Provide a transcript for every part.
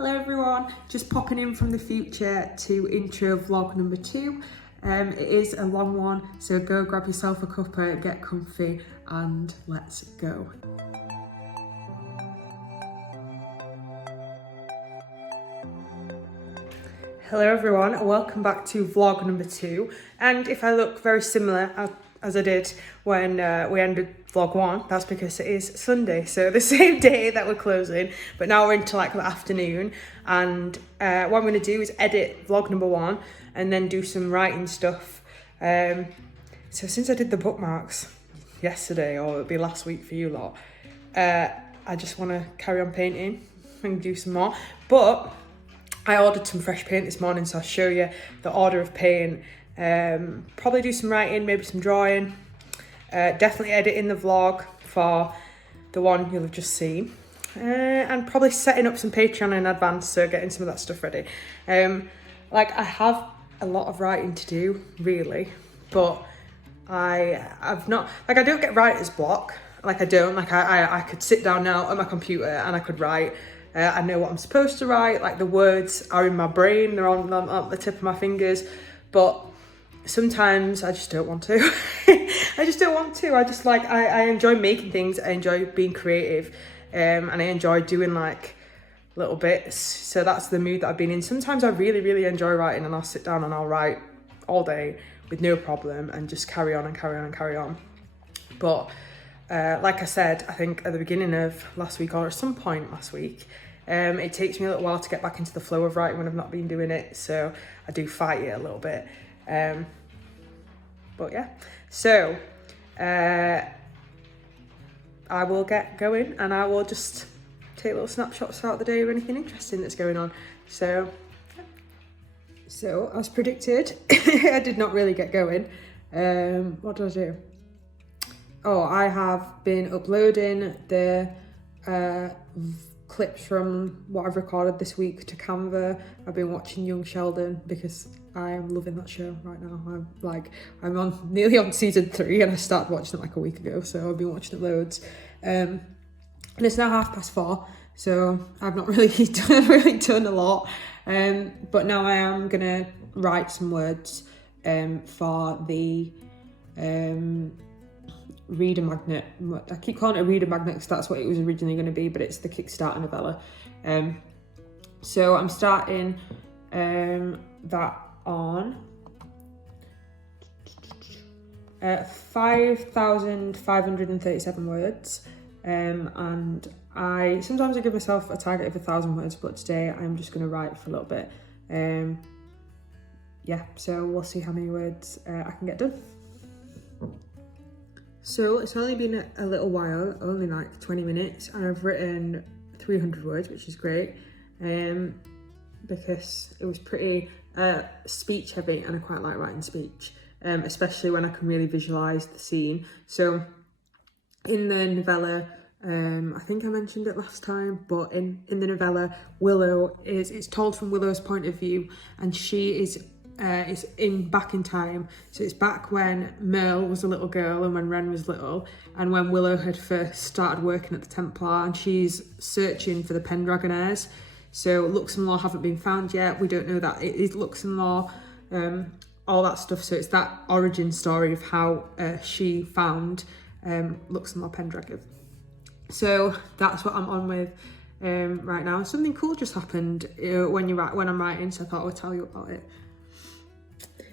Hello everyone, just popping in from the future to intro vlog number 2. It is a long one, so go grab yourself a cuppa, get comfy and let's go. Hello everyone, welcome back to vlog number 2. And if I look very similar as I did when we ended vlog 1, that's because it is Sunday, so the same day that we're closing, but now we're into like the afternoon. And what I'm going to do is edit vlog number 1 and then do some writing stuff. So since I did the bookmarks yesterday, or it'll be last week for you lot, I just want to carry on painting and do some more. But I ordered some fresh paint this morning, so I'll show you the order of paint. Probably do some writing, maybe some drawing. Definitely editing the vlog for the one you'll have just seen. And probably setting up some Patreon in advance, so getting some of that stuff ready. Like, I have a lot of writing to do, really, but I've not, like, I don't get writer's block. Like, I could sit down now at my computer and I could write. I know what I'm supposed to write, like the words are in my brain, they're on the tip of my fingers, but sometimes I just don't want to. I just don't want to. I just like, I enjoy making things, I enjoy being creative, and I enjoy doing like little bits. So that's the mood that I've been in. Sometimes I really, really enjoy writing, and I'll sit down and I'll write all day with no problem and just carry on and carry on and carry on. But like I said, I think at the beginning of last week, or at some point last week, it takes me a little while to get back into the flow of writing when I've not been doing it, so I do fight it a little bit. But yeah, so I will get going and I will just take little snapshots throughout the day of anything interesting that's going on. So as predicted, I did not really get going. What did I do? Oh, I have been uploading the clips from what I've recorded this week to Canva. I've been watching Young Sheldon because I am loving that show right now. I'm nearly on season 3 and I started watching it like a week ago, so I've been watching it loads. And it's now 4:30, so I've not really done a lot. But now I am gonna write some words for the reader magnet. I keep calling it a reader magnet because that's what it was originally going to be, but it's the Kickstarter novella. So I'm starting that on 5,537 words, and sometimes I give myself a target of 1,000 words, but today I'm just going to write for a little bit. Yeah, so we'll see how many words I can get done. So it's only been a little while, only like 20 minutes, and I've written 300 words, which is great, because it was pretty speech heavy, and I quite like writing speech, especially when I can really visualise the scene. So in the novella, I think I mentioned it last time, but in the novella, Willow it's told from Willow's point of view, and she is back in time. So it's back when Merle was a little girl and when Wren was little, and when Willow had first started working at the Templar, and she's searching for the Pendragonaires. So Lux and Law haven't been found yet. We don't know that it is Lux and Law, all that stuff. So it's that origin story of how she found Lux and Law Pendragon. So that's what I'm on with right now. Something cool just happened when I'm writing, so I thought I would tell you about it.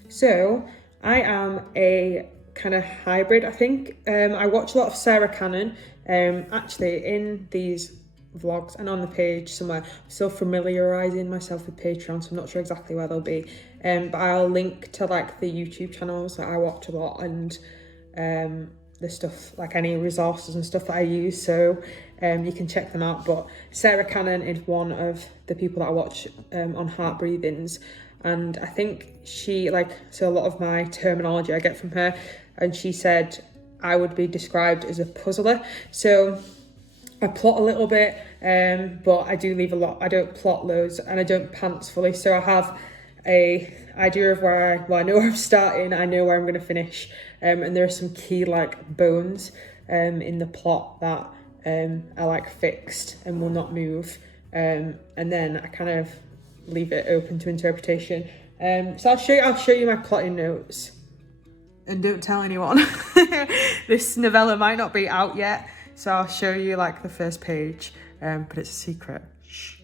So I am a kind of hybrid, I think. I watch a lot of Sarah Cannon. Actually, in these vlogs and on the page somewhere, I'm still familiarising myself with Patreon, so I'm not sure exactly where they'll be. But I'll link to like the YouTube channels that I watch a lot, and the stuff, like any resources and stuff that I use, so you can check them out. But Sarah Cannon is one of the people that I watch on Heart Breathings. And I think she, so a lot of my terminology I get from her, and she said I would be described as a puzzler. So I plot a little bit, but I do leave a lot. I don't plot loads, and I don't pants fully. So I have a idea of I know where I'm starting, I know where I'm going to finish, and there are some key bones in the plot that are fixed and will not move. and then I kind of leave it open to interpretation. So I'll show you my plotting notes, and don't tell anyone. This novella might not be out yet, so I'll show you like the first page, but it's a secret. Shh.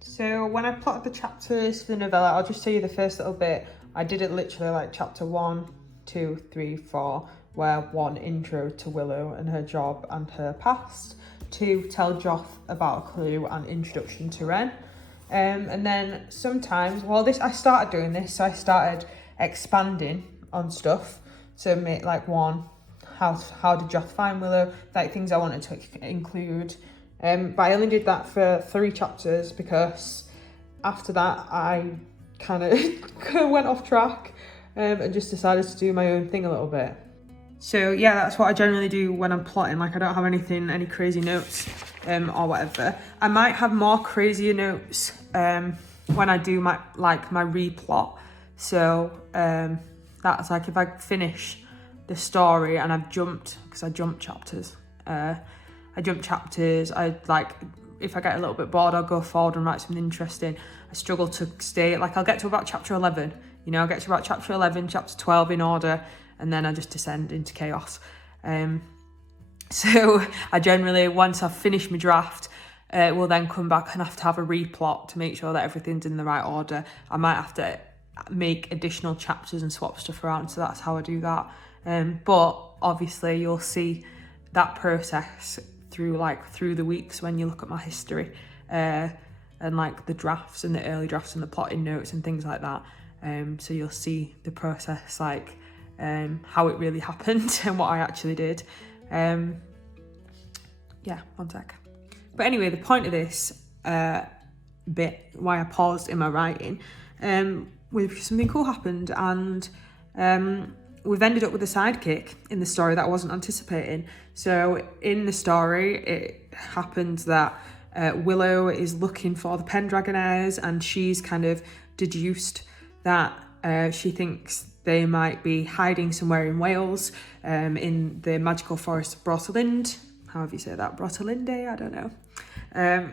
So when I plotted the chapters for the novella, I'll just tell you the first little bit. I did it literally like chapter 1, 2, 3, 4, where 1, intro to Willow and her job and her past. 2, tell Joff about a clue and introduction to Ren. And then sometimes, I started doing this, so I started expanding on stuff. So make like 1, how did Joff find Willow? Like things I wanted to include. But I only did that for 3 chapters because after that I kind of went off track and just decided to do my own thing a little bit. So yeah, that's what I generally do when I'm plotting. Like I don't have any crazy notes or whatever. I might have more crazier notes when I do my replot. So that's like if I finish the story and I've jumped, because I jump chapters. I like, if I get a little bit bored, I'll go forward and write something interesting. I struggle to stay, like I'll get to about chapter 11, I'll get to about chapter 11, chapter 12 in order, and then I just descend into chaos. So I generally, once I've finished my draft, will then come back and have to have a replot to make sure that everything's in the right order. I might have to make additional chapters and swap stuff around, so that's how I do that. But obviously you'll see that process through the weeks when you look at my history, and like the drafts and the early drafts and the plotting notes and things like that. So you'll see the process, like how it really happened and what I actually did. Yeah, one sec. But anyway, the point of this bit, why I paused in my writing, something cool happened, and we've ended up with a sidekick in the story that I wasn't anticipating. So in the story, it happens that Willow is looking for the Pendragonaires, and she's kind of deduced that she thinks they might be hiding somewhere in Wales, in the magical forest of Brotelind. However you say that, Brotelinde, I don't know.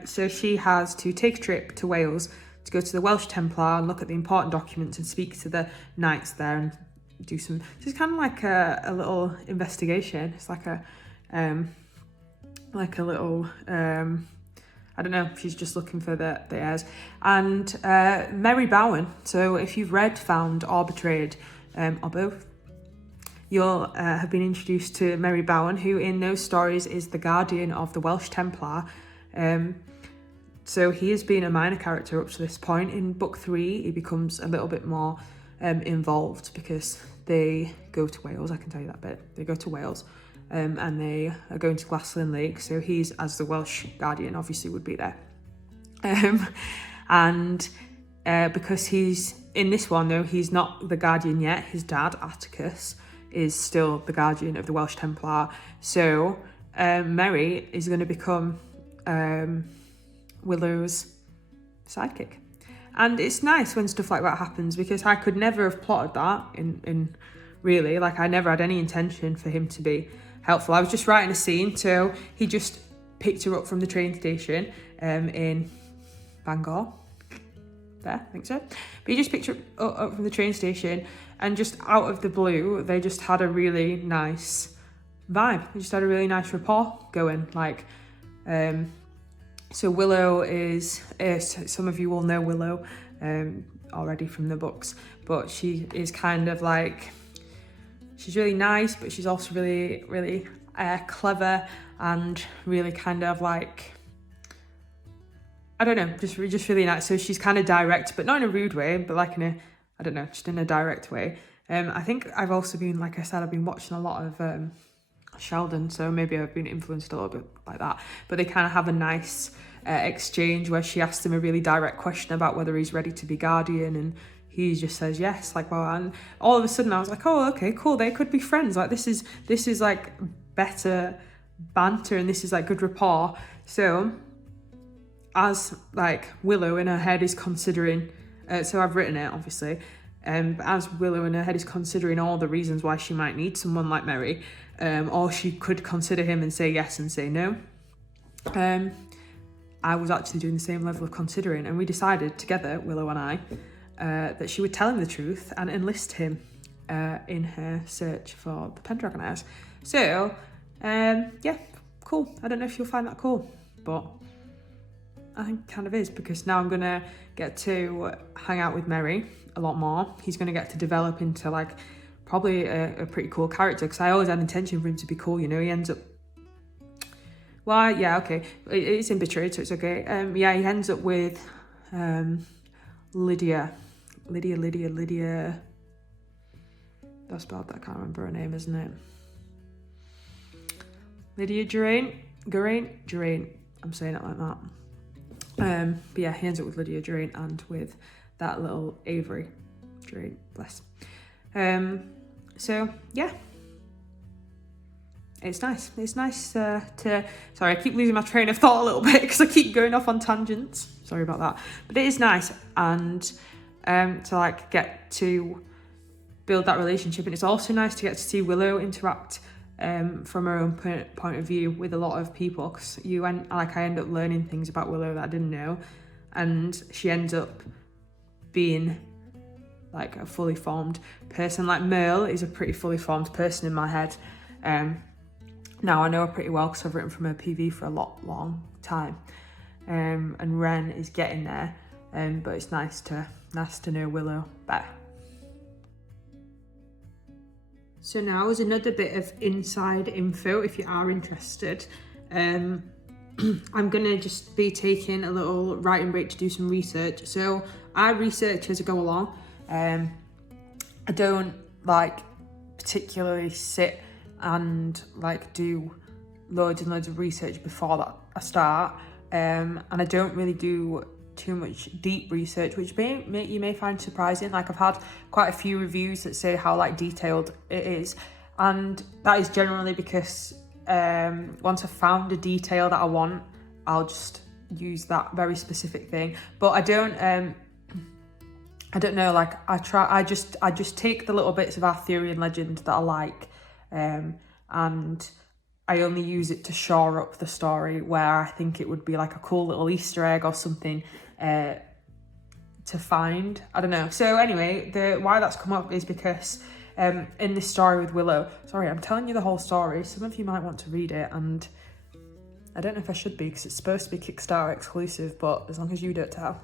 So she has to take a trip to Wales to go to the Welsh Templar and look at the important documents and speak to the knights there and do some, just kind of like a little investigation. It's like a little, I don't know, she's just looking for the heirs. And Mary Bowen, so if you've read, found or betrayed, or both, you'll have been introduced to Mary Bowen, who in those stories is the guardian of the Welsh Templar. So he has been a minor character up to this point. In book 3, he becomes a little bit more involved because they go to Wales. I can tell you that bit. They go to Wales, and they are going to Glaslyn Lake. So he's, as the Welsh guardian, obviously would be there. And because he's in this one, though, he's not the guardian yet. His dad, Atticus, is still the guardian of the Welsh Templar. So Mary is going to become Willow's sidekick. And it's nice when stuff like that happens, because I could never have plotted that in really, like I never had any intention for him to be helpful. I was just writing a scene, so he just picked her up from the train station in Bangor. There, I think so. But he just picked her up from the train station, and just out of the blue, they just had a really nice vibe. They just had a really nice rapport going. Like, so Willow is, some of you will know Willow already from the books, but she is kind of like, she's really nice, but she's also really, really clever and really kind of like, I don't know, just really nice. So she's kind of direct, but not in a rude way, but like in a, I don't know, just in a direct way. I think I've also been, like I said, I've been watching a lot of Sheldon, so maybe I've been influenced a little bit by that. But they kind of have a nice exchange where she asks him a really direct question about whether he's ready to be guardian, and he just says yes. Like, well, and all of a sudden I was like, oh, okay, cool, they could be friends. Like, this is like better banter, and this is like good rapport. So as like Willow in her head is considering, so I've written it obviously, as Willow in her head is considering all the reasons why she might need someone like Mary, or she could consider him and say yes and say no. I was actually doing the same level of considering, and we decided together, Willow and I, that she would tell him the truth and enlist him in her search for the Pendragon Eyes. So, yeah, cool. I don't know if you'll find that cool, but I think it kind of is, because now I'm going to get to hang out with Merry a lot more. He's going to get to develop into like probably a pretty cool character, because I always had intention for him to be cool, you know. He ends up, well, yeah, okay, it's in Betrayed, so it's okay. Yeah, he ends up with Lydia. That's spelled, I can't remember her name, isn't it? Lydia Geraint. I'm saying it like that. But yeah, he ends up with Lydia Geraint and with that little Avery Geraint, bless. So yeah, it's nice. It's nice to, sorry, I keep losing my train of thought a little bit because I keep going off on tangents. Sorry about that. But it is nice, and to like get to build that relationship. And it's also nice to get to see Willow interact from her own point of view with a lot of people, because I end up learning things about Willow that I didn't know, and she ends up being like a fully formed person. Like Merle is a pretty fully formed person in my head. Now I know her pretty well because I've written from her PV for a long time, and Ren is getting there, but it's nice to know Willow better. So now is another bit of inside info if you are interested. I'm gonna just be taking a little writing break to do some research. So I research as I go along. I don't like particularly sit and like do loads and loads of research before that I start. And I don't really do too much deep research, which you may find surprising. Like I've had quite a few reviews that say how like detailed it is, and that is generally because once I've found a detail that I want, I'll just use that very specific thing. But I don't know, like I just take the little bits of Arthurian legend that I like, and I only use it to shore up the story where I think it would be like a cool little Easter egg or something to find. I don't know. So anyway, why that's come up is because in this story with Willow, sorry, I'm telling you the whole story. Some of you might want to read it, and I don't know if I should be because it's supposed to be Kickstarter exclusive, but as long as you don't tell,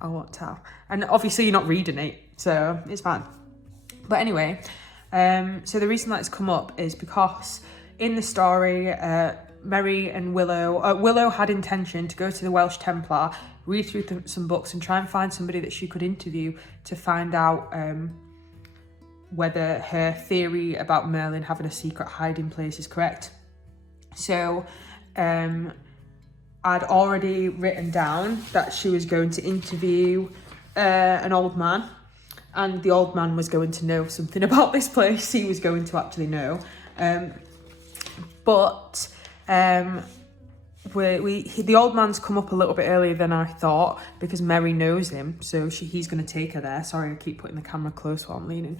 I won't tell. And obviously you're not reading it, so it's fine. But anyway, so the reason that's come up is because in the story, Merry and Willow had intention to go to the Welsh Templar, read through some books and try and find somebody that she could interview to find out whether her theory about Merlin having a secret hiding place is correct. So I'd already written down that she was going to interview an old man, and the old man was going to know something about this place. He was going to actually know. But the old man's come up a little bit earlier than I thought because Merry knows him, so he's going to take her there. Sorry, I keep putting the camera close while I'm leaning.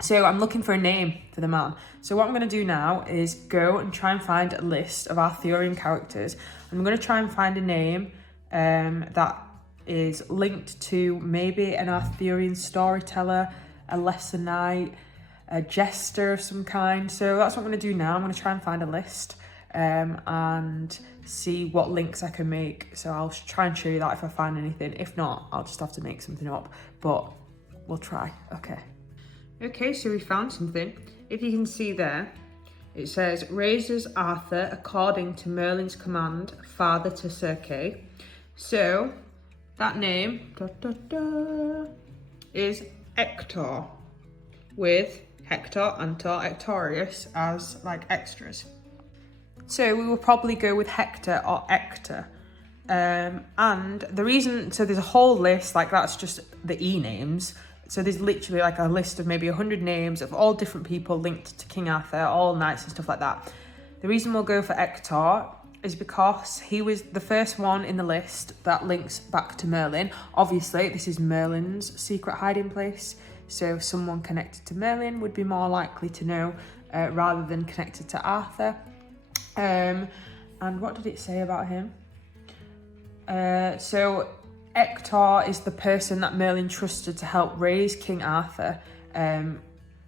So I'm looking for a name for the man. So what I'm going to do now is go and try and find a list of Arthurian characters. I'm going to try and find a name that is linked to maybe an Arthurian storyteller, a lesser knight, a jester of some kind. So that's what I'm going to do now. I'm going to try and find a list and see what links I can make. So I'll try and show you that if I find anything. If not, I'll just have to make something up, but we'll try. Okay, so we found something. If you can see there, it says, raises Arthur according to Merlin's command, father to Sir Kay. So that name is Hector, with Hector, Antor, Hectorius as like extras. So we will probably go with Hector or Ector. And the reason, so there's a whole list, like that's just the E-names. So there's literally like a list of maybe 100 names of all different people linked to King Arthur, all knights and stuff like that. The reason we'll go for Hector is because he was the first one in the list that links back to Merlin. Obviously, this is Merlin's secret hiding place. So someone connected to Merlin would be more likely to know rather than connected to Arthur. And what did it say about him? So Ector is the person that Merlin trusted to help raise King Arthur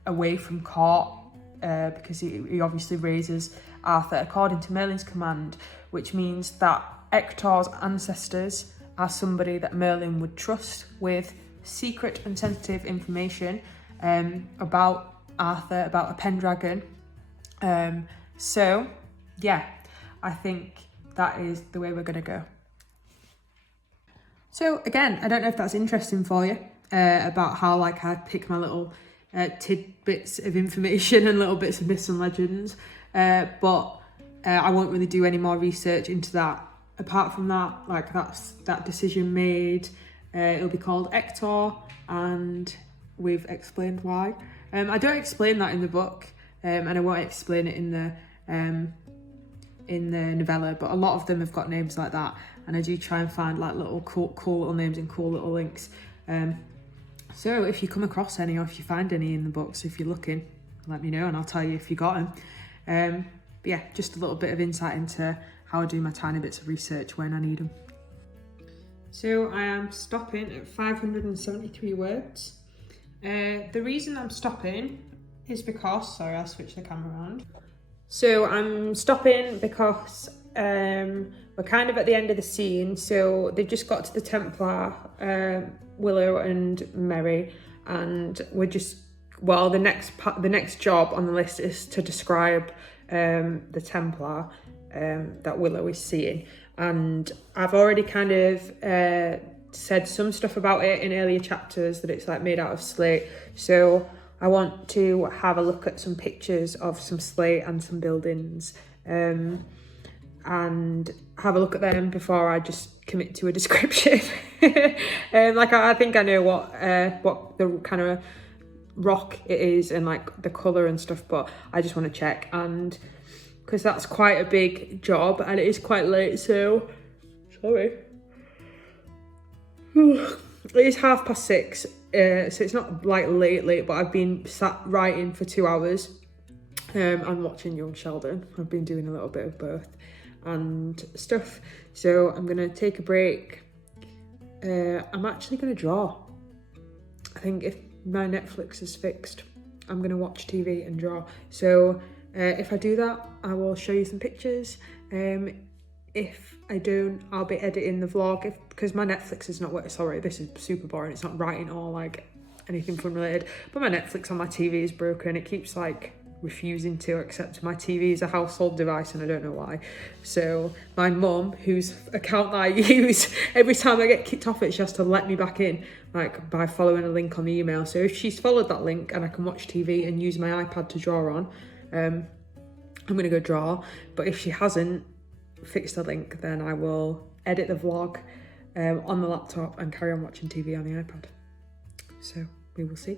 away from court, because he obviously raises Arthur according to Merlin's command, which means that Ector's ancestors are somebody that Merlin would trust with secret and sensitive information about Arthur, about a Pendragon. So yeah, I think that is the way we're going to go. So again, I don't know if that's interesting for you, about how like I pick my little tidbits of information and little bits of myths and legends, but I won't really do any more research into that. Apart from that, like that's that decision made. It'll be called Ector, and we've explained why. I don't explain that in the book, and I won't explain it in the novella, but a lot of them have got names like that, and I do try and find like little cool little names and cool little links. So if you come across any, or if you find any in the books, if you're looking, let me know and I'll tell you if you got them. But yeah, just a little bit of insight into how I do my tiny bits of research when I need them. So I am stopping at 573 words. The reason I'm stopping is because, sorry, I'll switch the camera around. So I'm stopping because we're kind of at the end of the scene. So they've just got to the Templar, Willow and Merry, and we're just, well, the next job on the list is to describe the Templar that Willow is seeing. And I've already kind of said some stuff about it in earlier chapters, that it's like made out of slate. So I want to have a look at some pictures of some slate and some buildings, and have a look at them before I just commit to a description. Like I think I know what the kind of rock it is and like the colour and stuff, but I just want to check, and because that's quite a big job and it is quite late, so sorry. It is 6:30, so it's not like late, but I've been sat writing for 2 hours and watching Young Sheldon. I've been doing a little bit of both and stuff, so I'm gonna take a break. I'm actually gonna draw. I think if my Netflix is fixed, I'm gonna watch TV and draw. So if I do that, I will show you some pictures. If I don't, I'll be editing the vlog, because my Netflix is not working. Sorry, this is super boring. It's not writing or like anything fun related, but my Netflix on my TV is broken. It keeps like refusing to accept my TV as a household device, and I don't know why. So my mum, whose account I use, every time I get kicked off it, she has to let me back in, like by following a link on the email. So if she's followed that link and I can watch TV and use my iPad to draw on, I'm gonna go draw. But if she hasn't fixed the link, then I will edit the vlog on the laptop and carry on watching TV on the iPad. So we will see.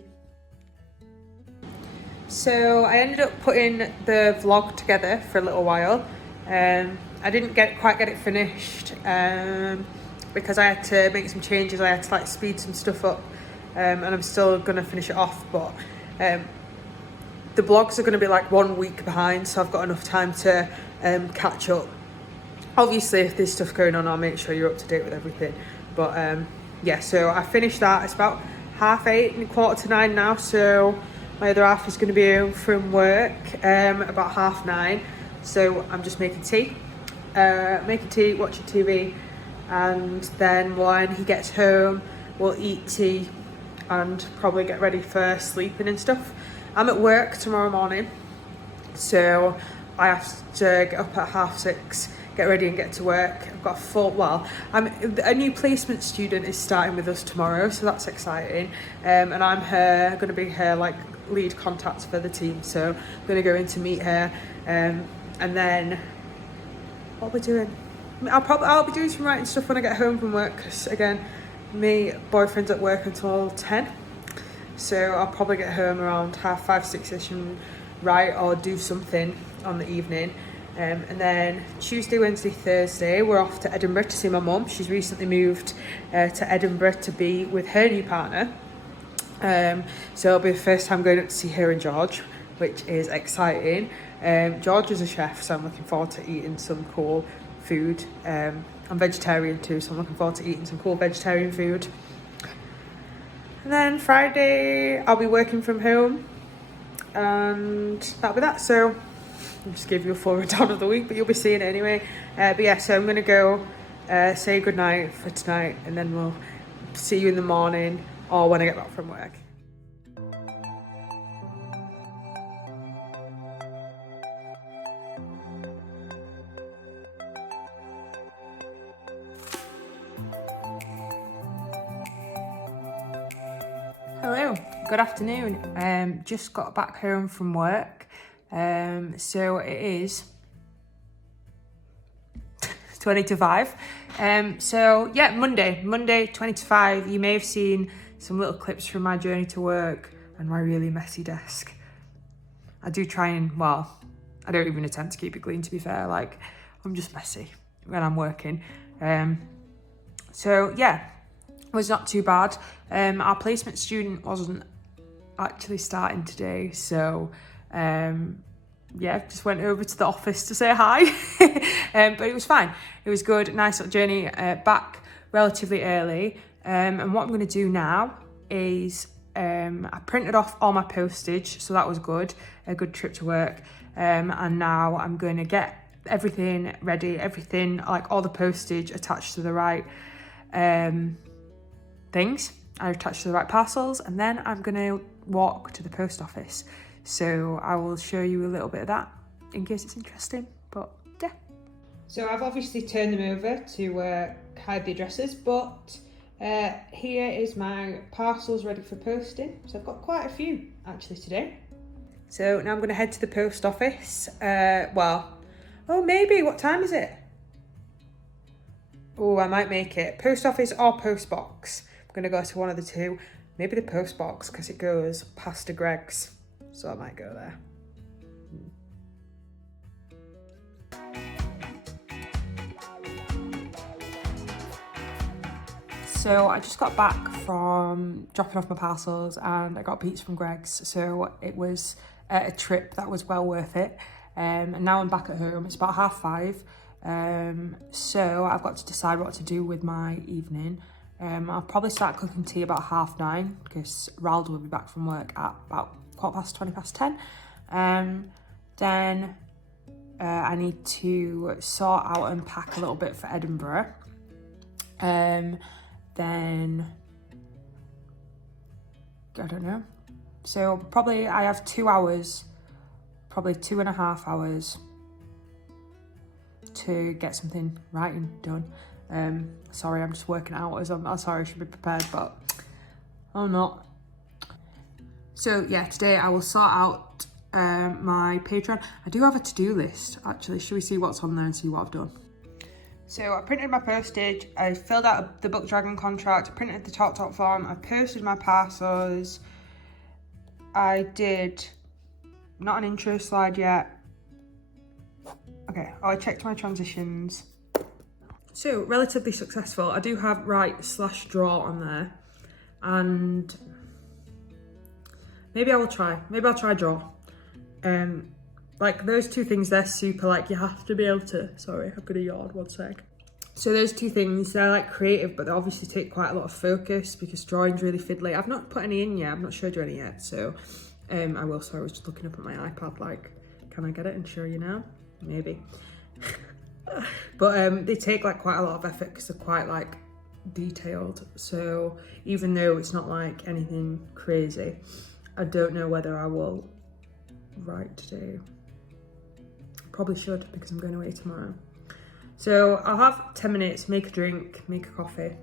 So I ended up putting the vlog together for a little while. I didn't quite get it finished because I had to make some changes. I had to like speed some stuff up, and I'm still gonna finish it off, but the vlogs are gonna be like 1 week behind, so I've got enough time to catch up. Obviously, if there's stuff going on, I'll make sure you're up to date with everything. But yeah, so I finished that. It's about 8:30 and 8:45 now, so my other half is going to be home from work about 9:30. So I'm just making tea, watching TV, and then when he gets home, we'll eat tea and probably get ready for sleeping and stuff. I'm at work tomorrow morning, so I have to get up at 6:30, get ready and get to work. I've got a new placement student is starting with us tomorrow, so that's exciting. And I'm going to be her like lead contact for the team, so I'm going to go in to meet her. And then what we're doing, I'll be doing some writing stuff when I get home from work, because again, my boyfriend's at work until 10, so I'll probably get home around 5:30, 6ish and write or do something on the evening. And then Tuesday, Wednesday, Thursday, we're off to Edinburgh to see my mum. She's recently moved to Edinburgh to be with her new partner. So it'll be the first time going up to see her and George, which is exciting. George is a chef, so I'm looking forward to eating some cool food. I'm vegetarian too, so I'm looking forward to eating some cool vegetarian food. And then Friday, I'll be working from home, and that'll be that. So I'll just give you a full rundown of the week, but you'll be seeing it anyway. But yeah, so I'm going to go say goodnight for tonight, and then we'll see you in the morning or when I get back from work. Hello, good afternoon. Just got back home from work. So it is 20 to 5. So yeah, Monday 20 to 5. You may have seen some little clips from my journey to work and my really messy desk. I do try and, well, I don't even attempt to keep it clean, to be fair. Like, I'm just messy when I'm working. So yeah, it was not too bad. Our placement student wasn't actually starting today, so yeah, just went over to the office to say hi. But it was fine. It was good. Nice little journey back relatively early. And what I'm going to do now is I printed off all my postage, so that was good. A good trip to work. And now I'm going to get everything ready, everything, like all the postage attached to the right things. I attached to the right parcels, and then I'm going to walk to the post office. So I will show you a little bit of that in case it's interesting, but yeah. So I've obviously turned them over to hide the addresses, but here is my parcels ready for posting. So I've got quite a few actually today. So now I'm going to head to the post office. Maybe, what time is it? Oh, I might make it. Post office or post box. I'm going to go to one of the two. Maybe the post box because it goes past a Greg's. So I might go there. So I just got back from dropping off my parcels and I got pizza from Greg's. So it was a trip that was well worth it. And now I'm back at home. It's about 5:30. So I've got to decide what to do with my evening. I'll probably start cooking tea about 9:30 because Rald will be back from work at about 10:15. Then I need to sort out and pack a little bit for Edinburgh. Then I don't know. So probably I have 2 hours, probably 2.5 hours to get something writing done. Sorry, I'm just working out as I'm sorry, I should be prepared, but I'm not. So yeah, today I will sort out my Patreon. I do have a to-do list, actually. Should we see what's on there and see what I've done? So I printed my postage, I filled out the Book Dragon contract, I printed the top form, I posted my parcels, I did not an intro slide yet. Okay, I checked my transitions. So relatively successful. I do have write/draw on there, and maybe I'll try draw. Like those two things, they're super, like you have to be able to, sorry, I'm gonna yawn, one sec. So those two things, they're like creative, but they obviously take quite a lot of focus because drawing's really fiddly. I've not put any in yet, I've not showed you any yet, so I will. So I was just looking up at my iPad, like, can I get it and show you now? Maybe. But they take like quite a lot of effort because they're quite like detailed. So even though it's not like anything crazy, I don't know whether I will write today. Probably should because I'm going away tomorrow. So I'll have 10 minutes, make a drink, make a coffee.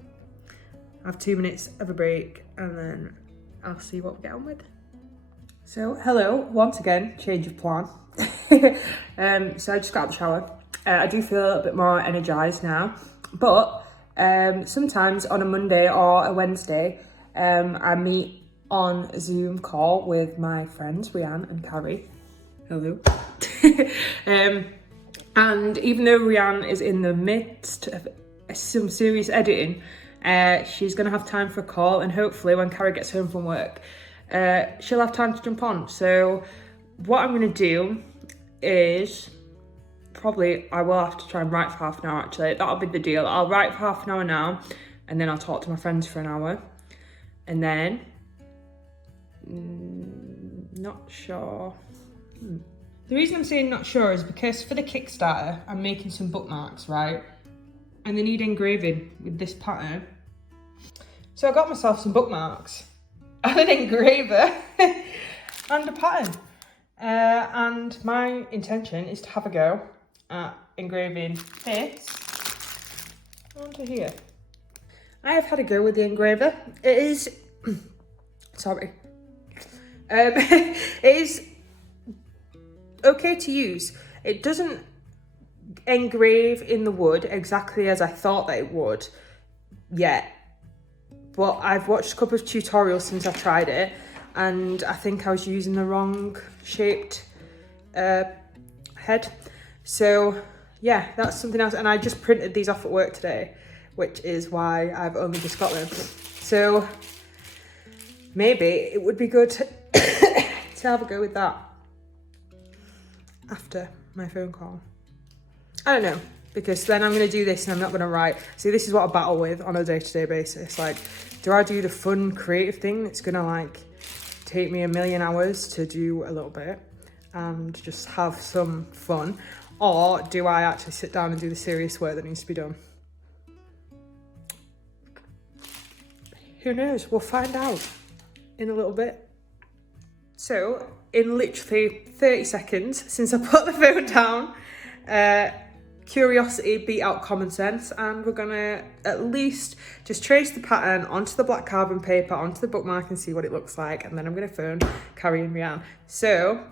I have 2 minutes of a break and then I'll see what we get on with. So hello, once again, change of plan. So I just got out of the shower. I do feel a bit more energised now, but sometimes on a Monday or a Wednesday, I meet on a Zoom call with my friends, Rianne and Carrie. Hello. And even though Rianne is in the midst of some serious editing, she's going to have time for a call, and hopefully when Carrie gets home from work, she'll have time to jump on. So what I'm going to do is probably, I will have to try and write for half an hour actually. That'll be the deal. I'll write for half an hour now, and then I'll talk to my friends for an hour. And then, not sure. The reason I'm saying not sure is because for the Kickstarter, I'm making some bookmarks, right? And they need engraving with this pattern. So I got myself some bookmarks and an engraver and a pattern. And my intention is to have a go at engraving this onto here. I have had a go with the engraver. It is, sorry. It is okay to use. It doesn't engrave in the wood exactly as I thought that it would yet. But I've watched a couple of tutorials since I tried it, and I think I was using the wrong shaped head. So yeah, that's something else. And I just printed these off at work today, which is why I've only just got them. So maybe it would be good to have a go with that after my phone call. I don't know, because then I'm going to do this and I'm not going to write. See, this is what I battle with on a day-to-day basis. Like, do I do the fun, creative thing that's going to, like, take me a million hours to do a little bit and just have some fun? Or do I actually sit down and do the serious work that needs to be done? Who knows? We'll find out in a little bit. So, in literally 30 seconds since I put the phone down, curiosity beat out common sense, and we're gonna at least just trace the pattern onto the black carbon paper, onto the bookmark, and see what it looks like, and then I'm gonna phone Carrie and Rianne. So,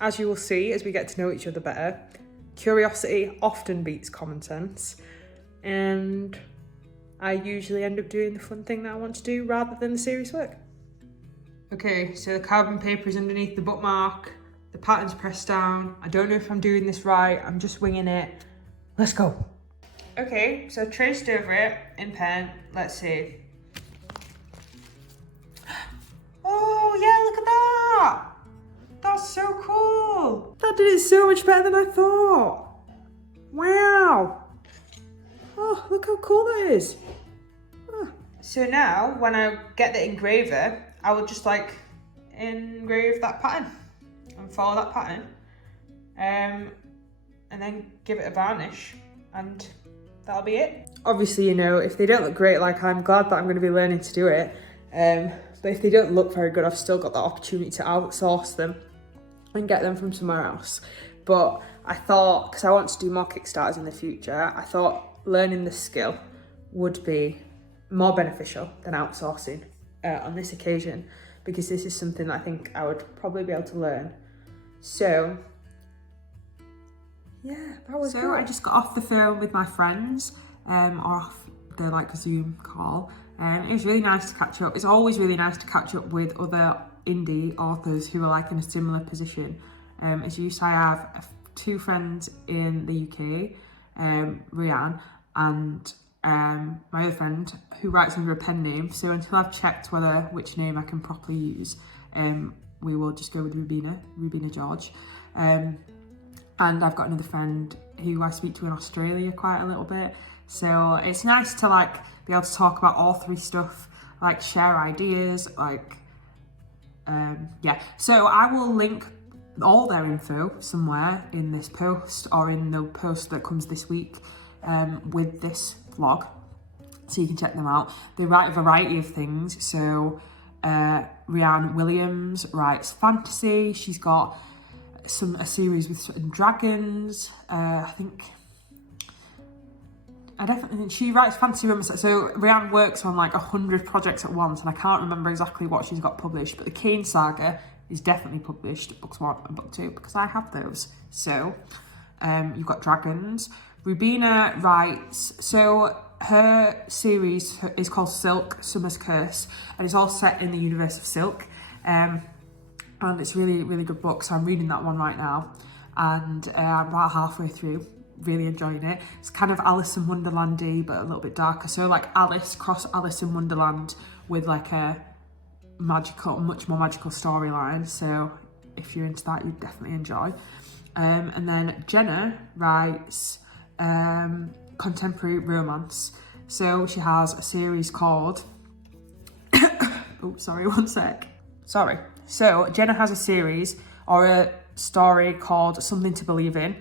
as you will see as we get to know each other better, curiosity often beats common sense, and I usually end up doing the fun thing that I want to do rather than the serious work. Okay, so the carbon paper is underneath the bookmark, the pattern's pressed down. I don't know if I'm doing this right, I'm just winging it. Let's go. Okay, so traced over it in pen, let's see. Oh yeah, look at that! That's so cool! That did it so much better than I thought. Wow! Oh, look how cool that is. Oh. So now, when I get the engraver, I will just like engrave that pattern and follow that pattern, and then give it a varnish, and that'll be it. Obviously, you know, if they don't look great, like, I'm glad that I'm going to be learning to do it, but if they don't look very good, I've still got the opportunity to outsource them and get them from somewhere else. But I thought, because I want to do more Kickstarters in the future, I thought learning this skill would be more beneficial than outsourcing on this occasion, because this is something that I think I would probably be able to learn. So yeah, that was good. I just got off the phone with my friends, or off the like Zoom call, and it was really nice to catch up. It's always really nice to catch up with other indie authors who are like in a similar position as you. So I have two friends in the UK, Rianne, and my other friend who writes under a pen name. So until I've checked which name I can properly use, we will just go with Rubina George. And I've got another friend who I speak to in Australia quite a little bit. So it's nice to like be able to talk about authory stuff, like share ideas, like, yeah. So I will link all their info somewhere in this post or in the post that comes this week with this vlog, so you can check them out. They write a variety of things. So Rianne Williams writes fantasy. She's got a series with certain dragons. I definitely think she writes fantasy romance. So Rianne works on like 100 projects at once, and I can't remember exactly what she's got published, but the Kane Saga is definitely published, books 1 and book 2, because I have those. So you've got dragons. Rubina writes, so her series is called Silk, Summer's Curse, and it's all set in the universe of Silk. And it's really, really good book. So I'm reading that one right now, and I'm about halfway through, really enjoying it. It's kind of Alice in Wonderland-y, but a little bit darker. So like Alice cross Alice in Wonderland with like a much more magical storyline. So if you're into that, you'd definitely enjoy. And then Jenna writes contemporary romance. So she has a series called, oh, sorry, one sec. Sorry. So Jenna has a series or a story called Something to Believe In.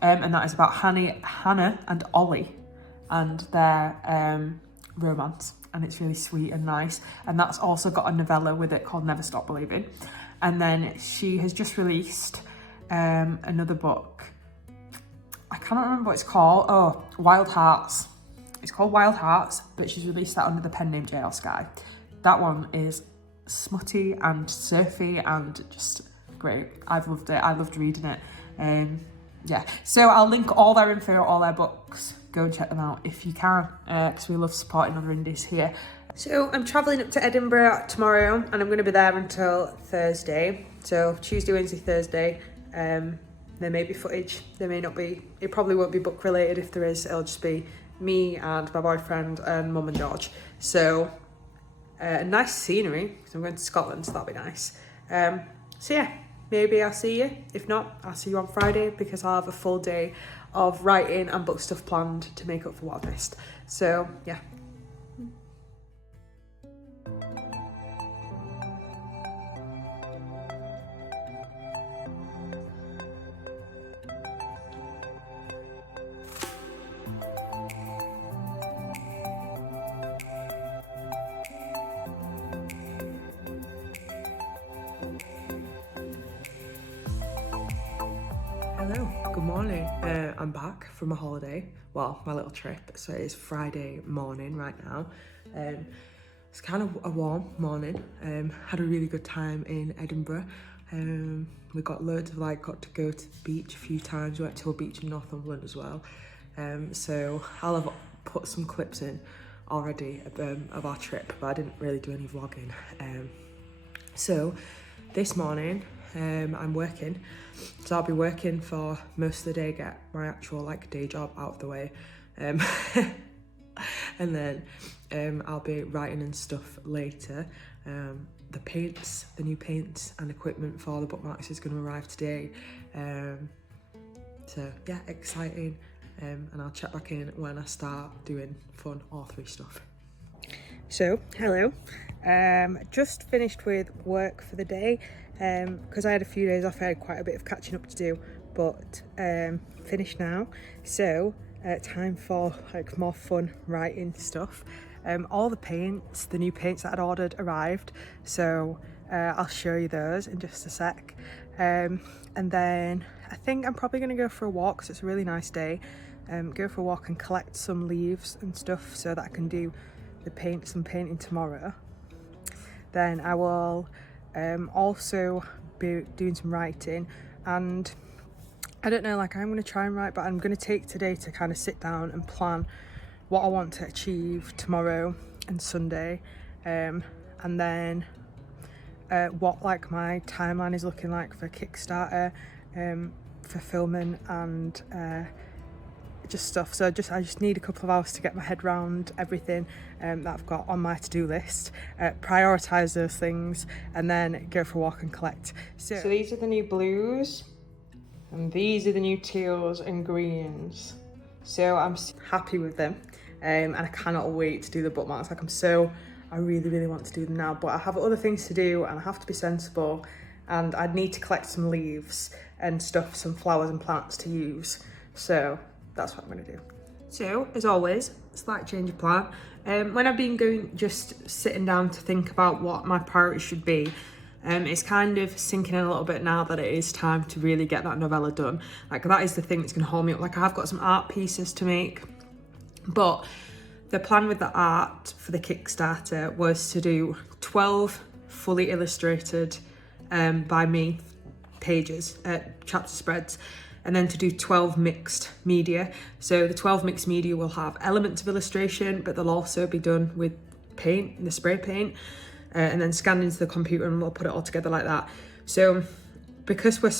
And that is about Hannah and Ollie and their romance. And it's really sweet and nice. And that's also got a novella with it called Never Stop Believing. And then she has just released another book. I cannot remember what it's called. Oh, Wild Hearts. It's called Wild Hearts, but she's released that under the pen name JL Sky. That one is smutty and surfy and just great. I've loved it. I loved reading it. Yeah, so I'll link all their info, all their books. Go and check them out if you can, because we love supporting other indies here. So I'm travelling up to Edinburgh tomorrow, and I'm going to be there until Thursday. So Tuesday, Wednesday, Thursday. There may be footage, there may not be. It probably won't be book related. If there is, it'll just be me and my boyfriend and Mum and George. So nice scenery, because I'm going to Scotland, so that'll be nice. So yeah, maybe I'll see you. If not, I'll see you on Friday, because I'll have a full day of writing and book stuff planned to make up for what I've missed. So yeah. Hello, good morning. I'm back from my holiday, well, my little trip. So it's Friday morning right now. It's kind of a warm morning. Had a really good time in Edinburgh. We got loads of got to go to the beach a few times. We went to a beach in Northumberland as well. So I'll have put some clips in already of our trip, but I didn't really do any vlogging. So this morning, I'm working, so I'll be working for most of the day, get my actual day job out of the way, and then I'll be writing and stuff later. The new paints and equipment for the bookmarks is going to arrive today, so yeah, exciting, and I'll check back in when I start doing fun authory stuff. So, hello. Just finished with work for the day, because I had a few days off. I had quite a bit of catching up to do, but finished now. So, time for more fun writing stuff. All the paints, the new paints that I'd ordered arrived, so I'll show you those in just a sec. And then I think I'm probably going to go for a walk, because it's a really nice day. Go for a walk and collect some leaves and stuff so that I can do some painting tomorrow. Then I will also be doing some writing, and I don't know, I'm going to try and write, but I'm going to take today to kind of sit down and plan what I want to achieve tomorrow and Sunday, and then what my timeline is looking like for Kickstarter, for filming and just stuff. So I just need a couple of hours to get my head around everything that I've got on my to-do list, prioritise those things, and then go for a walk and collect. So these are the new blues, and these are the new teals and greens. So I'm happy with them, and I cannot wait to do the bookmarks. I really, really want to do them now, but I have other things to do, and I have to be sensible, and I'd need to collect some leaves and stuff, some flowers and plants to use. So that's what I'm going to do. So, as always, slight change of plan. When I've been just sitting down to think about what my priorities should be, it's kind of sinking in a little bit now that it is time to really get that novella done. That is the thing that's going to hold me up. I have got some art pieces to make, but the plan with the art for the Kickstarter was to do 12 fully illustrated by me pages, chapter spreads, and then to do 12 mixed media. So the 12 mixed media will have elements of illustration, but they'll also be done with paint, the spray paint, and then scanned into the computer, and we'll put it all together like that. So because I'm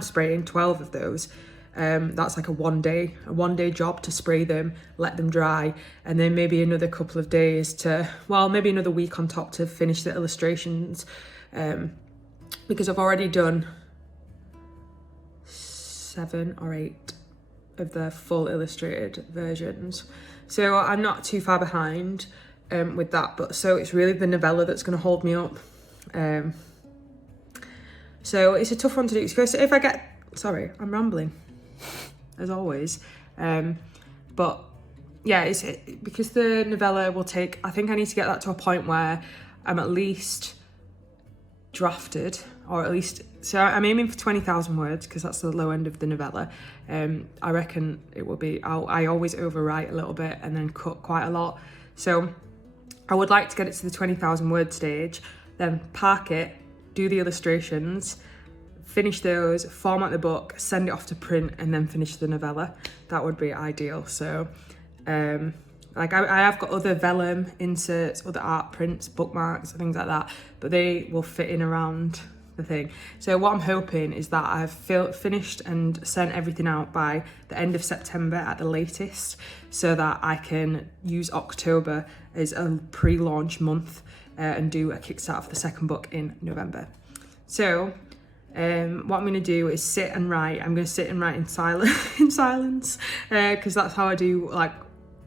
spraying 12 of those, that's a one day job to spray them, let them dry, and then maybe another couple of days maybe another week on top to finish the illustrations, because I've already done 7 or 8 of the full illustrated versions. So I'm not too far behind with that, but so it's really the novella that's going to hold me up. So it's a tough one to do because if I get, sorry, I'm rambling as always. But yeah, because the novella will take, I think I need to get that to a point where I'm at least drafted, or at least, so I'm aiming for 20,000 words because that's the low end of the novella. I reckon it will be, I always overwrite a little bit and then cut quite a lot. So I would like to get it to the 20,000 word stage, then park it, do the illustrations, finish those, format the book, send it off to print, and then finish the novella. That would be ideal. So like I have got other vellum inserts, other art prints, bookmarks and things like that, but they will fit in around the thing. So what I'm hoping is that I've finished and sent everything out by the end of September at the latest, so that I can use October as a pre-launch month and do a Kickstarter for the second book in November. So what I'm going to do is sit and write. I'm going to sit and write in silence because that's how I do, like,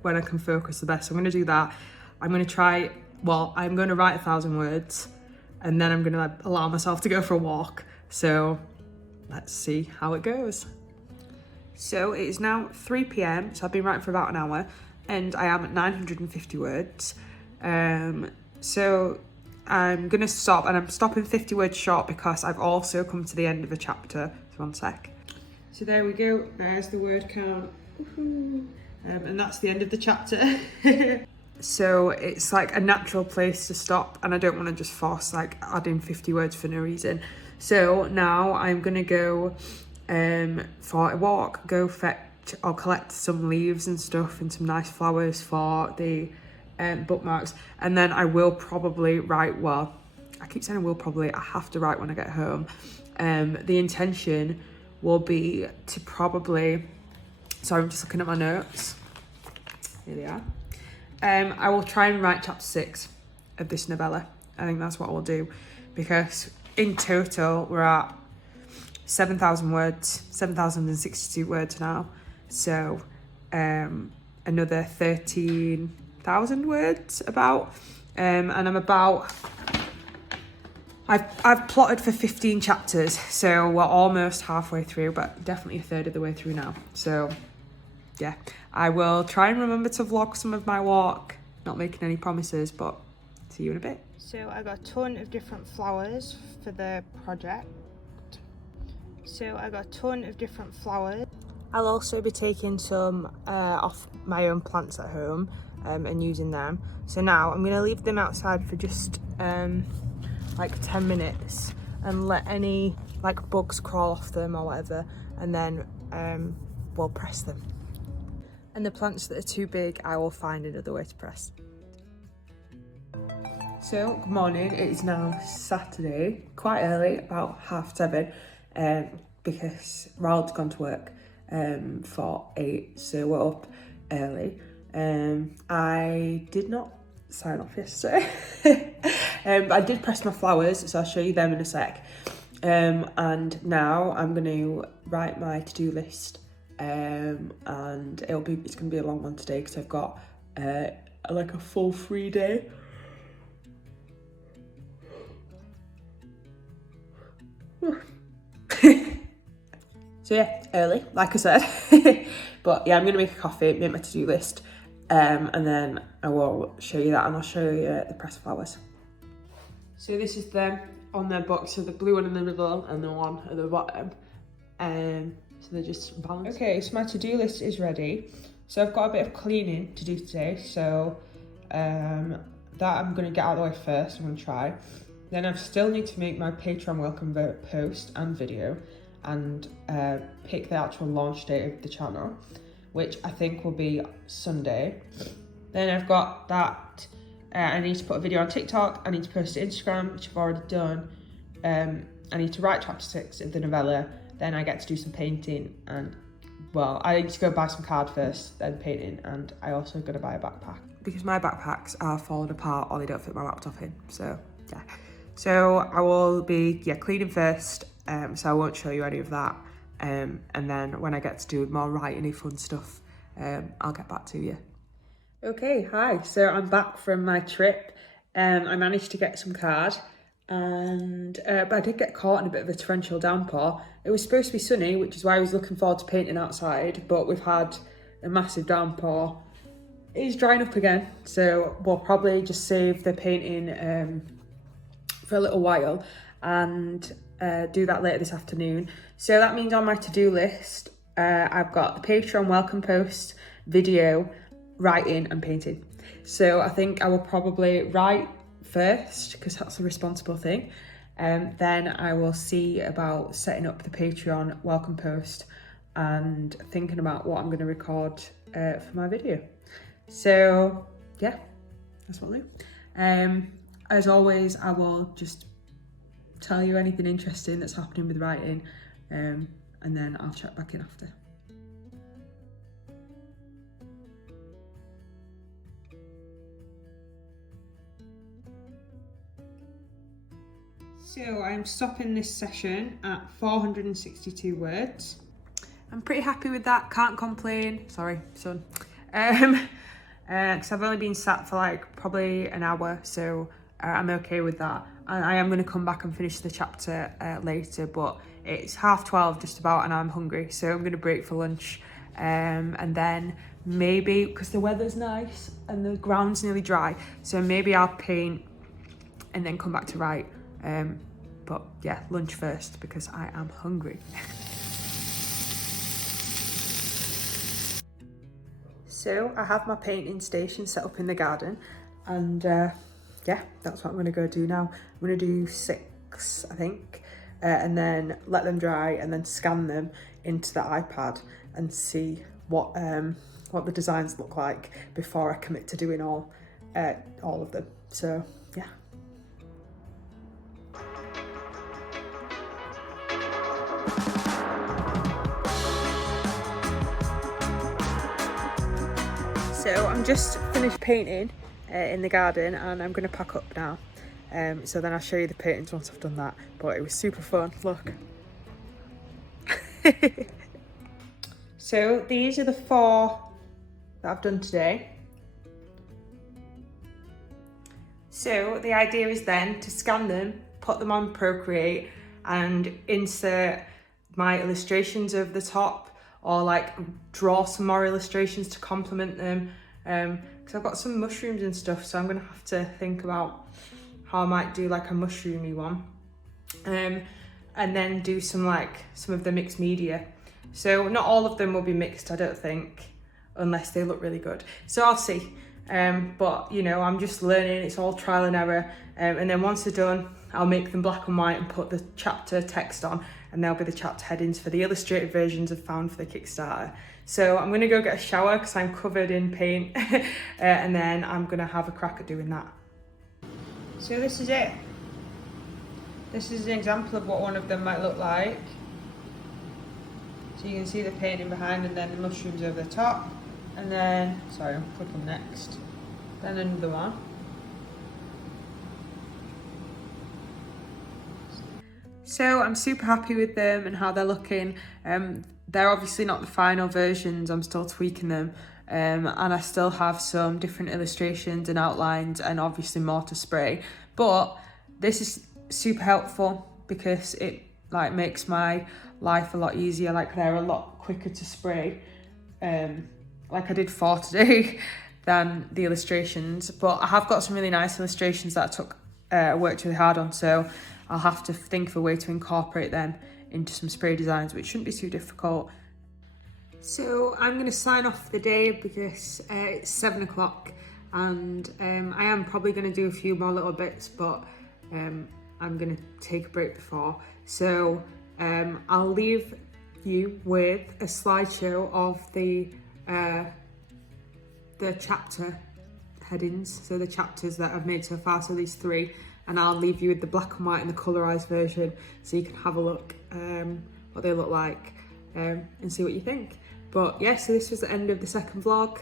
when I can focus the best. So I'm going to do that. I'm going to try, well, I'm going to write 1,000 words and then I'm going to allow myself to go for a walk. So let's see how it goes. So it is now 3 p.m. So I've been writing for about an hour and I am at 950 words. So I'm going to stop, and I'm stopping 50 words short because I've also come to the end of a chapter. So one sec. So there we go. There's the word count. And that's the end of the chapter. So it's like a natural place to stop, and I don't want to just force like adding 50 words for no reason. So now I'm gonna go for a walk, go fetch or collect some leaves and stuff and some nice flowers for the bookmarks, and then I will probably write, well, I keep saying I have to write when I get home. The intention will be to probably, sorry, I'm just looking at my notes. Here they are. I will try and write chapter 6 of this novella. I think that's what I will do, because in total we're at 7,000 words, 7,062 words now. So another 13,000 words about. And I'm about, I've plotted for 15 chapters, so we're almost halfway through, but definitely a third of the way through now. So yeah, I will try and remember to vlog some of my walk. Not making any promises, but see you in a bit. So I got a ton of different flowers for the project. I'll also be taking some off my own plants at home and using them. So now I'm going to leave them outside for just like 10 minutes and let any like bugs crawl off them or whatever, and then we'll press them. And the plants that are too big, I will find another way to press. So, good morning. It is now Saturday, quite early, about 7:30, because Raoul's gone to work for 8, so we're up early. I did not sign off yesterday, but I did press my flowers, so I'll show you them in a sec. And now I'm going to write my to-do list. And it's gonna be a long one today because I've got like a full free day. So yeah, early, like I said. But yeah, I'm gonna make a coffee, make my to-do list, and then I will show you that, and I'll show you the pressed flowers. So this is them on their box, so the blue one in the middle and the one at the bottom. So they're just balanced. Okay, so my to-do list is ready. So I've got a bit of cleaning to do today. So that I'm going to get out of the way first. I'm going to try. Then I still need to make my Patreon welcome post and video, and pick the actual launch date of the channel, which I think will be Sunday. Then I've got that. I need to put a video on TikTok. I need to post to Instagram, which I've already done. I need to write chapter 6 of the novella. Then I get to do some painting, and well, I need to go buy some card first, then painting, and I also got to buy a backpack because my backpacks are falling apart or they don't fit my laptop in. So yeah, so I will be cleaning first, so I won't show you any of that. and then when I get to do more writing-y fun stuff, I'll get back to you. Okay, hi, so I'm back from my trip. I managed to get some card, and but I did get caught in a bit of a torrential downpour. It was supposed to be sunny, which is why I was looking forward to painting outside, but we've had a massive downpour. It's drying up again, so we'll probably just save the painting for a little while and do that later this afternoon. So that means on my to-do list, I've got the Patreon welcome post, video, writing and painting. So I think I will probably write first because that's a responsible thing. Then I will see about setting up the Patreon welcome post and thinking about what I'm going to record for my video. So yeah, that's what I'll do. As always, I will just tell you anything interesting that's happening with writing, and then I'll check back in after. So I'm stopping this session at 462 words. I'm pretty happy with that, can't complain. Sorry, son. Because I've only been sat for like probably an hour, so I'm okay with that. And I am going to come back and finish the chapter later, but it's 12:30 just about and I'm hungry, so I'm going to break for lunch. And then maybe, because the weather's nice and the ground's nearly dry, so maybe I'll paint and then come back to write. But yeah, lunch first because I am hungry. So I have my painting station set up in the garden, and yeah, that's what I'm going to go do now. I'm going to do 6, I think, and then let them dry and then scan them into the iPad and see what the designs look like before I commit to doing all of them. So yeah. So I'm just finished painting in the garden and I'm going to pack up now. So then I'll show you the paintings once I've done that. But it was super fun, look. So these are the 4 that I've done today. So the idea is then to scan them, put them on Procreate and insert my illustrations over the top, or like draw some more illustrations to complement them. Because I've got some mushrooms and stuff, so I'm gonna have to think about how I might do like a mushroomy one. And then do some of the mixed media. So not all of them will be mixed, I don't think, unless they look really good. So I'll see. But you know, I'm just learning, it's all trial and error. And then once they're done, I'll make them black and white and put the chapter text on, and there'll be the chapter headings for the illustrated versions I've found for the Kickstarter. So I'm gonna go get a shower because I'm covered in paint, and then I'm gonna have a crack at doing that. So this is it. This is an example of what one of them might look like. So you can see the painting behind and then the mushrooms over the top. And then, sorry, I'll click on next. Then another one. So I'm super happy with them and how they're looking. They're obviously not the final versions, I'm still tweaking them. And I still have some different illustrations and outlines and obviously more to spray. But this is super helpful because it like makes my life a lot easier. Like they're a lot quicker to spray. Like I did 4 today than the illustrations, but I have got some really nice illustrations that I worked really hard on, so I'll have to think of a way to incorporate them into some spray designs, which shouldn't be too difficult. So I'm going to sign off the day because it's 7 o'clock and I am probably going to do a few more little bits, but I'm going to take a break before. So I'll leave you with a slideshow of the chapter headings, so the chapters that I've made so far, so these 3, and I'll leave you with the black and white and the colorized version so you can have a look what they look like and see what you think. But yeah, so this was the end of the second vlog.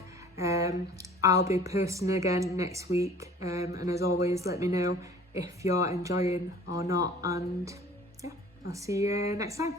I'll be posting again next week, and as always, let me know if you're enjoying or not, and yeah, I'll see you next time.